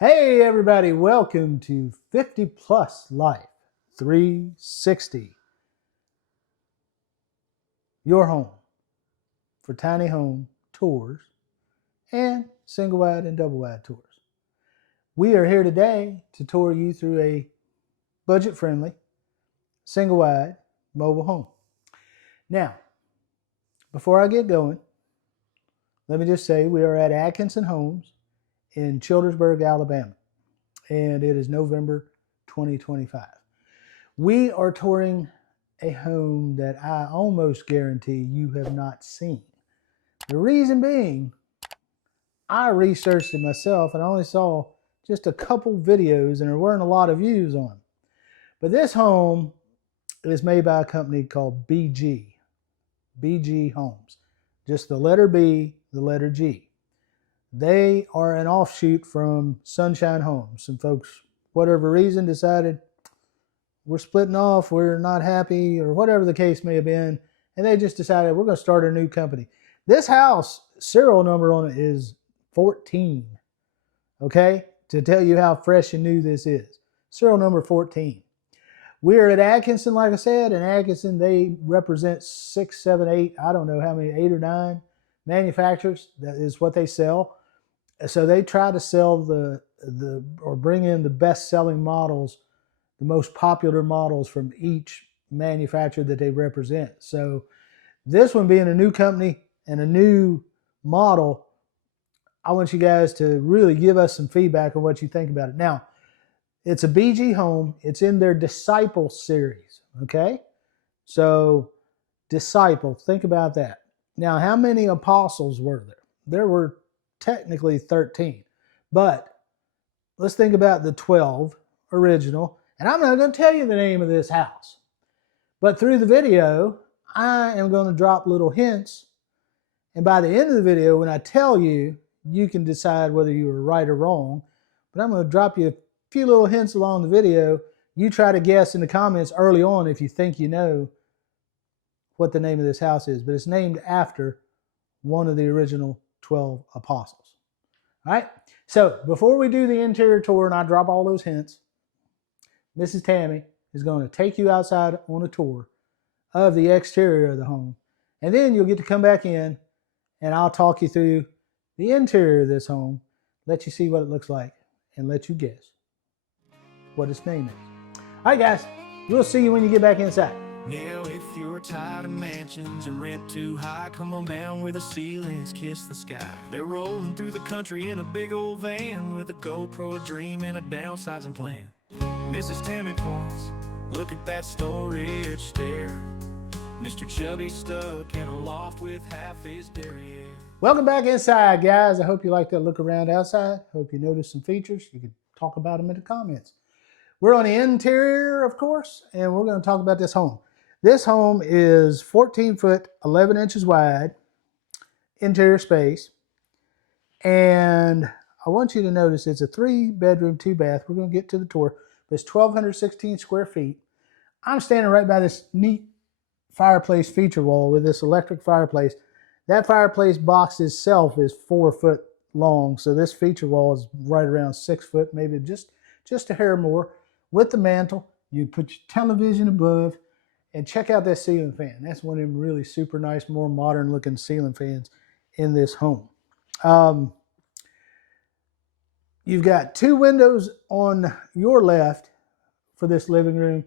Hey everybody, welcome to 50 Plus Life 360. Your home for tiny home tours and single wide and double wide tours. We are here today to tour you through a budget friendly single wide mobile home. Now, before I get going, let me just say we are at Atkinson Homes in Childersburg, Alabama, and it is November 2025. We are touring a home that I almost guarantee you have not seen. The reason being, I researched it myself and I only saw just a couple videos and there weren't a lot of views on them. But this home is made by a company called BG Homes. Just the letter B, the letter G. They are an offshoot from Sunshine Homes. Some folks, whatever reason, decided we're splitting off, we're not happy, or whatever the case may have been, and they just decided we're going to start a new company. This house, serial number on it is 14, okay, to tell you how fresh and new this is. Serial number 14. We're at Atkinson, like I said, and Atkinson, they represent 6, 7, 8, I don't know how many, 8 or 9 manufacturers. That is what they sell. So they try to sell or bring in the best-selling models, the most popular models from each manufacturer that they represent. So this one being a new company and a new model, I want you guys to really give us some feedback on what you think about it. Now, it's a BG home. It's in their Disciple series, okay? So Disciple, think about that. Now, how many apostles were there? There were technically 13, but let's think about the 12 original. And I'm not going to tell you the name of this house, but through the video, I am going to drop little hints. And by the end of the video, when I tell you, you can decide whether you were right or wrong. But I'm going to drop you a few little hints along the video. You try to guess in the comments early on if you think you know what the name of this house is. But it's named after one of the original 12 apostles. All right. So before we do the interior tour and I drop all those hints, Mrs. Tammy is going to take you outside on a tour of the exterior of the home. And then you'll get to come back in and I'll talk you through the interior of this home, let you see what it looks like, and let you guess what its name is. All right, guys, we'll see you when you get back inside. Now if you're tired of mansions and rent too high, come on down where the ceilings kiss the sky. They're rolling through the country in a big old van with a GoPro, a dream, and a downsizing plan. Mrs. Tammy points, look at that storage stair. Mr. Chubby stuck in a loft with half his derriere. Welcome back inside, guys. I hope you like that look around outside. Hope you noticed some features. You can talk about them in the comments. We're on the interior, of course, and we're going to talk about this home. This home is 14 foot, 11 inches wide, interior space. And I want you to notice it's a 3-bedroom, 2-bath. We're going to get to the tour. But it's 1,216 square feet. I'm standing right by this neat fireplace feature wall with this electric fireplace. That fireplace box itself is 4 foot long. So this feature wall is right around 6 foot, maybe just a hair more. With the mantle, you put your television above, and check out that ceiling fan. That's one of them really super nice, more modern looking ceiling fans in this home. You've got 2 windows on your left for this living room.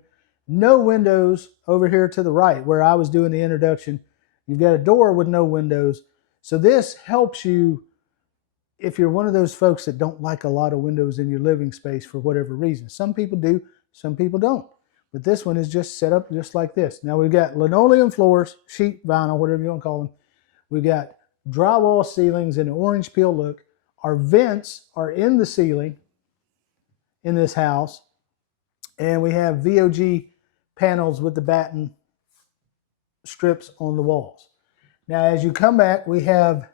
No windows over here to the right where I was doing the introduction. You've got a door with no windows. So this helps you if you're one of those folks that don't like a lot of windows in your living space for whatever reason. Some people do, some people don't. But this one is just set up just like this. Now we've got linoleum floors, sheet vinyl, whatever you want to call them. We've got drywall ceilings in an orange peel look. Our vents are in the ceiling in this house. And we have VOG panels with the batten strips on the walls. Now as you come back, we have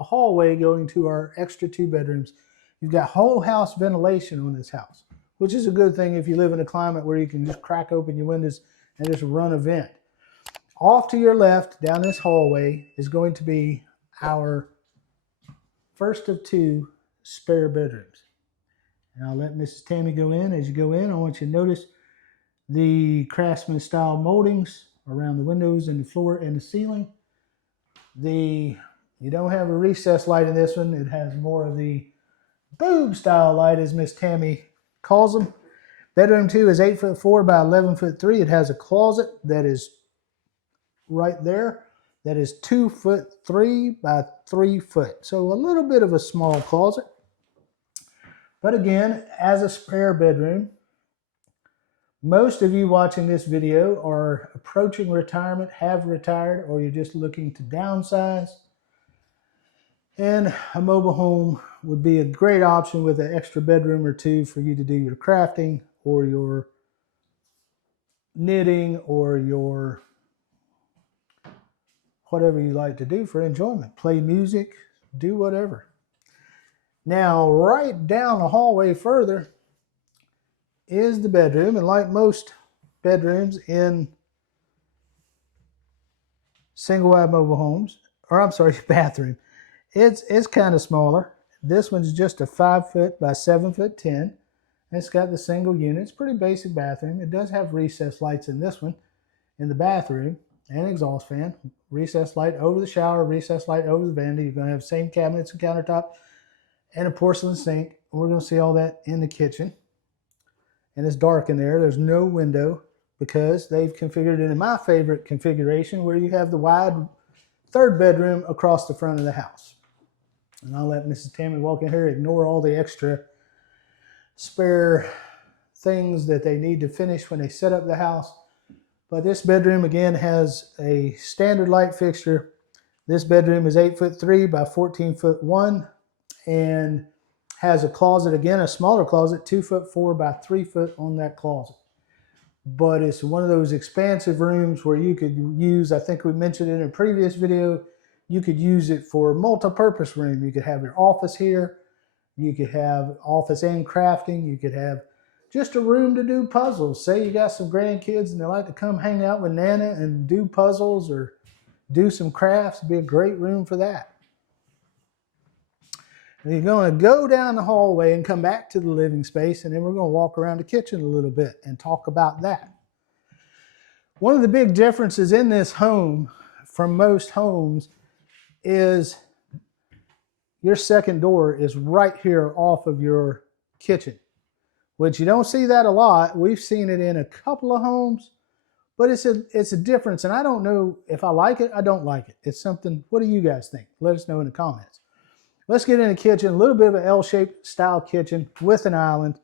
a hallway going to our extra 2 bedrooms. You've got whole house ventilation on this house, which is a good thing if you live in a climate where you can just crack open your windows and just run a vent. Off to your left, down this hallway, is going to be our first of 2 spare bedrooms. And I'll let Mrs. Tammy go in. As you go in, I want you to notice the Craftsman style moldings around the windows and the floor and the ceiling. You don't have a recessed light in this one. It has more of the boob style light, as Miss Tammy calls them. Bedroom 2 is 8'4" by 11'3". It has a closet that is right there. That is 2'3" by 3 foot. So a little bit of a small closet. But again, as a spare bedroom, most of you watching this video are approaching retirement, have retired, or you're just looking to downsize. And a mobile home would be a great option with an extra bedroom or two for you to do your crafting or your knitting or your whatever you like to do for enjoyment. Play music, do whatever. Now, right down the hallway further is the bedroom, and like most bedrooms in single wide mobile homes, or I'm sorry, bathroom, it's kind of smaller. This one's just a 5 foot by 7'10". It's got the single unit. It's a pretty basic bathroom. It does have recessed lights in this one, in the bathroom, and exhaust fan. Recessed light over the shower, recessed light over the vanity. You're going to have the same cabinets and countertop and a porcelain sink. We're going to see all that in the kitchen. And it's dark in there. There's no window because they've configured it in my favorite configuration where you have the wide third bedroom across the front of the house. And I'll let Mrs. Tammy walk in here, ignore all the extra spare things that they need to finish when they set up the house. But this bedroom again has a standard light fixture. This bedroom is 8'3" by 14'1" and has a closet, again, a smaller closet, 2'4" by 3 foot on that closet. But it's one of those expansive rooms where you could use, I think we mentioned in a previous video, you could use it for multi-purpose room. You could have your office here. You could have office and crafting. You could have just a room to do puzzles. Say you got some grandkids and they like to come hang out with Nana and do puzzles or do some crafts. It'd be a great room for that. And you're going to go down the hallway and come back to the living space, and then we're going to walk around the kitchen a little bit and talk about that. One of the big differences in this home from most homes is your second door is right here off of your kitchen, which you don't see that a lot. We've seen it in a couple of homes, but it's a difference. And I don't know if I like it. I don't like it. It's something. What do you guys think? Let us know in the comments. Let's get in the kitchen. A little bit of an L-shaped style kitchen with an island.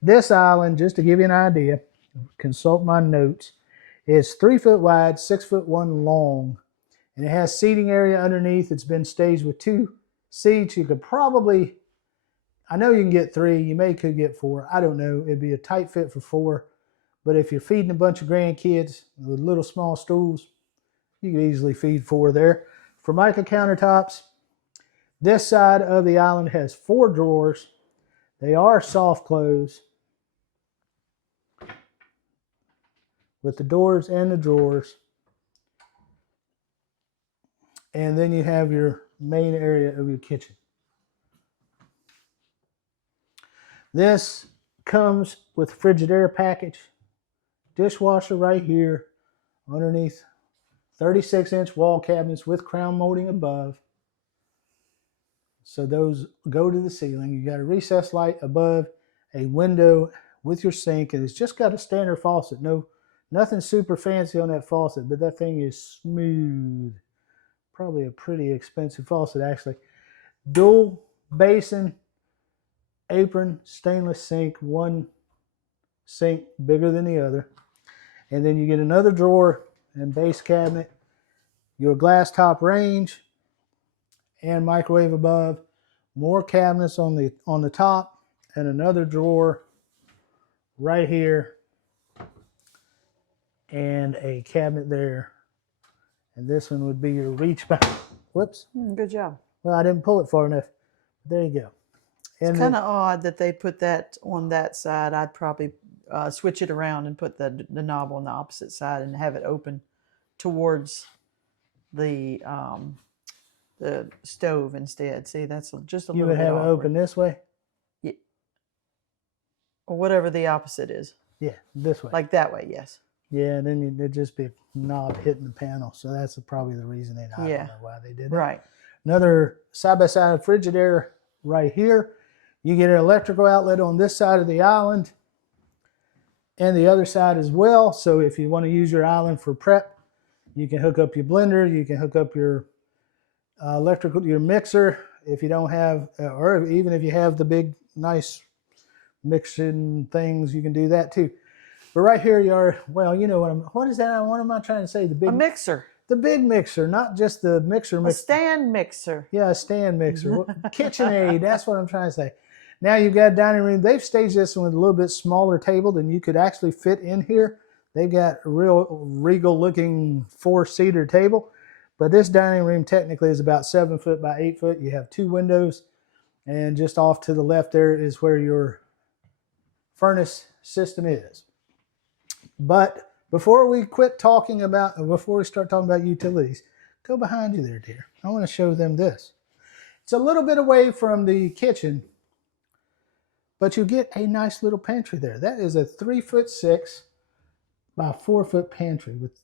This island, just to give you an idea, consult my notes, is 3 foot wide, 6'1" long, and it has seating area underneath. It's been staged with 2 seats. You could probably, I know you can get 3. You could get 4. I don't know. It'd be a tight fit for 4. But if you're feeding a bunch of grandkids with little small stools, you could easily feed 4 there. Formica countertops. This side of the island has 4 drawers. They are soft close with the doors and the drawers. And then you have your main area of your kitchen. This comes with Frigidaire package. Dishwasher right here underneath. 36-inch wall cabinets with crown molding above. So those go to the ceiling. You got a recessed light above, a window with your sink, and it's just got a standard faucet. Nothing super fancy on that faucet, but that thing is smooth. Probably a pretty expensive faucet, actually. Dual basin, apron, stainless sink, one sink bigger than the other. And then you get another drawer and base cabinet, your glass top range, and microwave above. More cabinets on the top, and another drawer right here, and a cabinet there. And this one would be your reach back. Whoops. Good job. Well, I didn't pull it far enough. There you go. And it's kind of odd that they put that on that side. I'd probably switch it around and put the knob on the opposite side and have it open towards the stove instead. See, that's just a you little would bit have it awkward. open this way? Yeah. Or whatever the opposite is. Yeah, this way. Like that way, yes. Yeah, and then there'd just be a knob hitting the panel. So that's probably the reason I don't know why they did that. Right. Another side-by-side Frigidaire right here. You get an electrical outlet on this side of the island and the other side as well. So if you want to use your island for prep, you can hook up your blender. You can hook up your your mixer if you don't have, or even if you have the big, nice mixing things, you can do that too. But right here you are, well, you know what is that? What am I trying to say? A mixer. The big mixer, not just the mixer. A stand mixer. Yeah, a stand mixer. KitchenAid, that's what I'm trying to say. Now you've got a dining room. They've staged this one with a little bit smaller table than you could actually fit in here. They've got a real regal looking 4-seater table. But this dining room technically is about 7 foot by 8 foot. You have 2 windows. And just off to the left there is where your furnace system is. But before we start talking about utilities, go behind you there, dear. I want to show them this. It's a little bit away from the kitchen, but you get a nice little pantry there. That is a 3'6" by 4 foot pantry with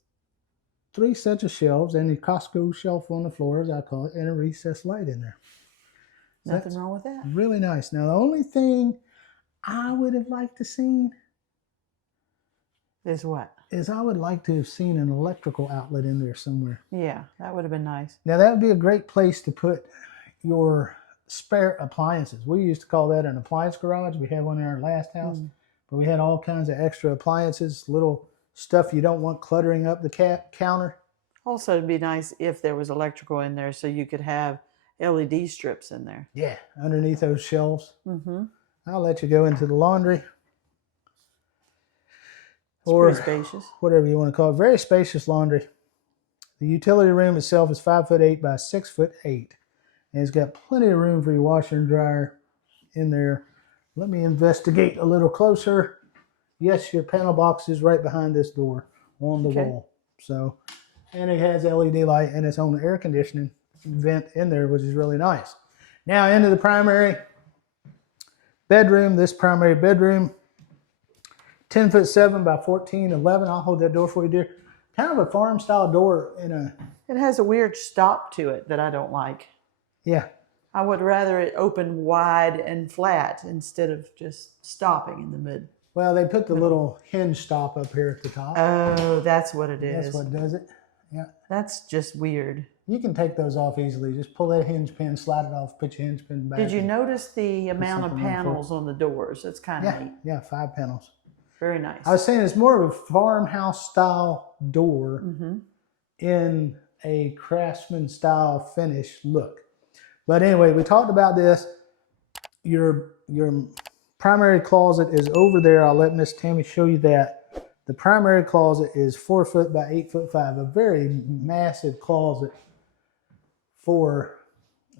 3 sets of shelves and a Costco shelf on the floor, as I call it, and a recessed light in there. So Nothing wrong with that. Really nice. Now, the only thing I would have liked to seen is what? Is I would like to have seen an electrical outlet in there somewhere. Yeah, that would have been nice. Now, that would be a great place to put your spare appliances. We used to call that an appliance garage. We had one in our last house, but we had all kinds of extra appliances, little stuff you don't want cluttering up the counter. Also, it'd be nice if there was electrical in there so you could have LED strips in there. Yeah, underneath those shelves. Mm-hmm. I'll let you go into the laundry. It's pretty spacious. Whatever you want to call it. Very spacious laundry. The utility room itself is 5'8" by 6'8", and it's got plenty of room for your washer and dryer in there. Let me investigate a little closer. Yes, your panel box is right behind this door on the wall. So, and it has LED light and its own air conditioning vent in there, which is really nice. Now into the primary bedroom. This primary bedroom, 10'7" by 14'11". I'll hold that door for you, dear. Kind of a farm style door in a. It has a weird stop to it that I don't like. Yeah. I would rather it open wide and flat instead of just stopping in the mid. Well, they put the little hinge stop up here at the top. Oh, that's what it is. That's what does it. Yeah. That's just weird. You can take those off easily. Just pull that hinge pin, slide it off, put your hinge pin back. Did you notice the amount of panels on the doors? That's kind of neat. Yeah, 5 panels. Very nice. I was saying it's more of a farmhouse style door in a craftsman style finish look. But anyway, we talked about this. Your primary closet is over there. I'll let Miss Tammy show you that. The primary closet is 4 foot by 8'5", a very massive closet for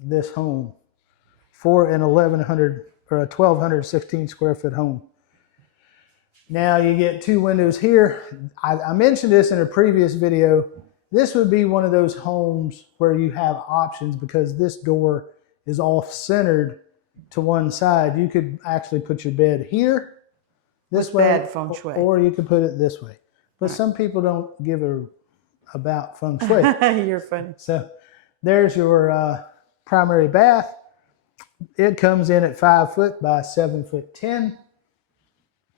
this home, for an 1,100 or a 1,216 square foot home. Now you get 2 windows here. I mentioned this in a previous video. This would be one of those homes where you have options because this door is off-centered to one side. You could actually put your bed here, this way, bad feng shui. Or you could put it this way. But some people don't give about feng shui. You're funny. So there's your primary bath. It comes in at 5 foot by 7'10".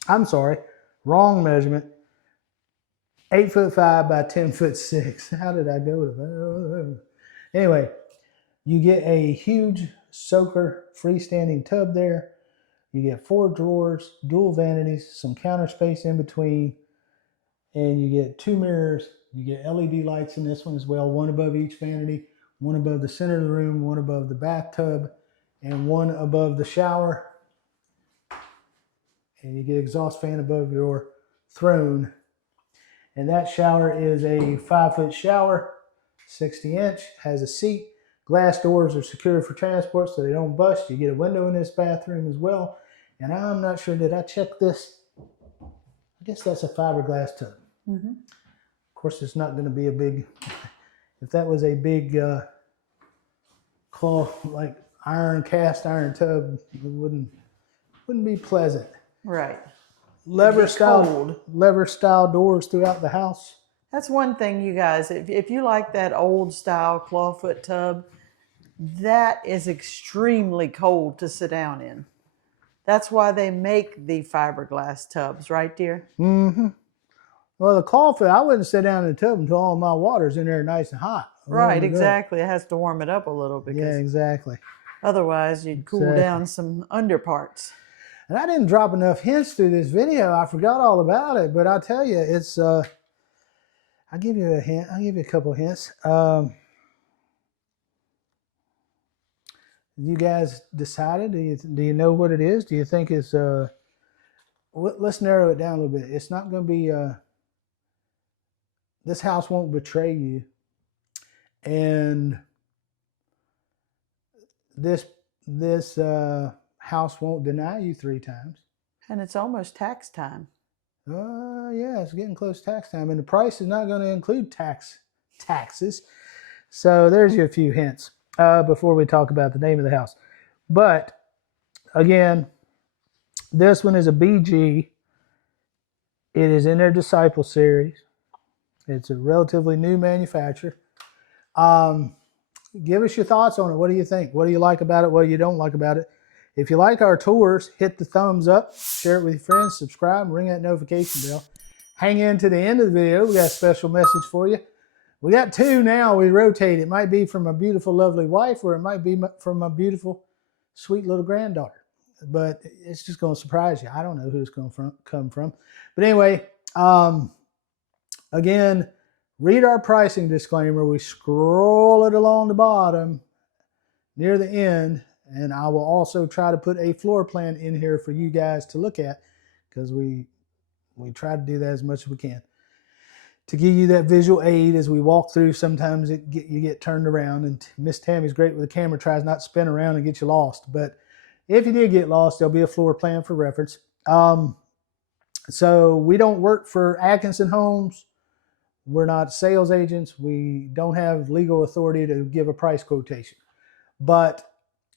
I'm sorry, wrong measurement. 8'5" by 10'6". How did I go to that? Anyway, you get a huge soaker freestanding tub there. You get 4 drawers, dual vanities, some counter space in between, and you get 2 mirrors. You get LED lights in this one as well, one above each vanity, one above the center of the room, one above the bathtub, and one above the shower. And you get exhaust fan above your throne. And that shower is a 5 foot shower, 60-inch, has a seat. Glass doors are secure for transport so they don't bust. You get a window in this bathroom as well. And I'm not sure, did I check this? I guess that's a fiberglass tub. Of course, it's not going to be a big, if that was a big cloth, like cast iron tub, it wouldn't be pleasant. Right. lever style cold. lever style doors throughout the house. That's one thing, you guys. If you like that old style clawfoot tub, that is extremely cold to sit down in. That's why they make the fiberglass tubs, right, dear? Mm-hmm. Well, the clawfoot, I wouldn't sit down in the tub until all my water's in there nice and hot. Right, exactly. It has to warm it up a little Yeah, because exactly. otherwise you'd cool down some underparts. And I didn't drop enough hints through this video. I forgot all about it, but I'll tell you, it's I'll give you a hint. I'll give you a couple hints. You guys decided? Do you know what it is? Do you think it's let's narrow it down a little bit. It's not going to be this house won't betray you, and this house won't deny you 3 times. And it's almost tax time. Yeah, it's getting close to tax time, and the price is not going to include taxes. So there's you a few hints before we talk about the name of the house. But again, this one is a BG. It is in their Disciple series. It's a relatively new manufacturer. Give us your thoughts on it. What do you think? What do you like about it? What do you don't like about it? If you like our tours, hit the thumbs up, share it with your friends, subscribe, and ring that notification bell. Hang in to the end of the video. We got a special message for you. We got 2 now. We rotate. It might be from a beautiful, lovely wife, or it might be from a beautiful, sweet little granddaughter. But it's just going to surprise you. I don't know who it's going to come from. But anyway, again, read our pricing disclaimer. We scroll it along the bottom near the end. And I will also try to put a floor plan in here for you guys to look at, because we try to do that as much as we can to give you that visual aid as we walk through. Sometimes you get turned around, and Miss Tammy's great with the camera, tries not to spin around and get you lost. But if you did get lost, there'll be a floor plan for reference. So we don't work for Atkinson Homes. We're not sales agents. We don't have legal authority to give a price quotation. But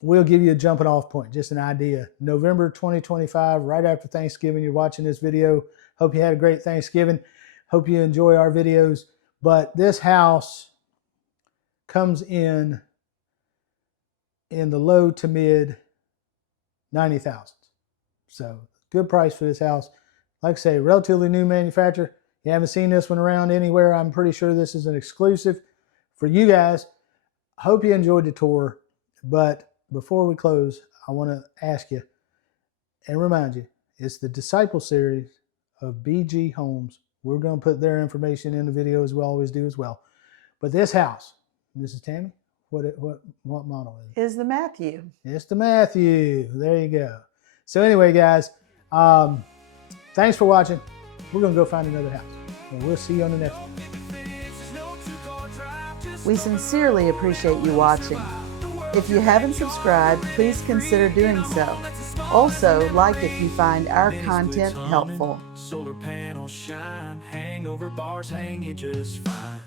we'll give you a jumping off point, just an idea. November 2025, right after Thanksgiving, you're watching this video. Hope you had a great Thanksgiving. Hope you enjoy our videos. But this house comes in the low to mid 90,000s. So good price for this house. Like I say, relatively new manufacturer. You haven't seen this one around anywhere. I'm pretty sure this is an exclusive for you guys. I hope you enjoyed the tour. But before we close, I want to ask you and remind you, it's the Disciple series of BG Homes. We're going to put their information in the video, as we always do as well. But this house, Mrs. Tammy, what model is it? Is the Matthew. It's the Matthew. There you go. So anyway, guys, thanks for watching. We're going to go find another house. And we'll see you on the next one. We sincerely appreciate you watching. If you haven't subscribed, please consider doing so. Also, like if you find our content helpful. Solar panels shine, hangover bars hang you just fine.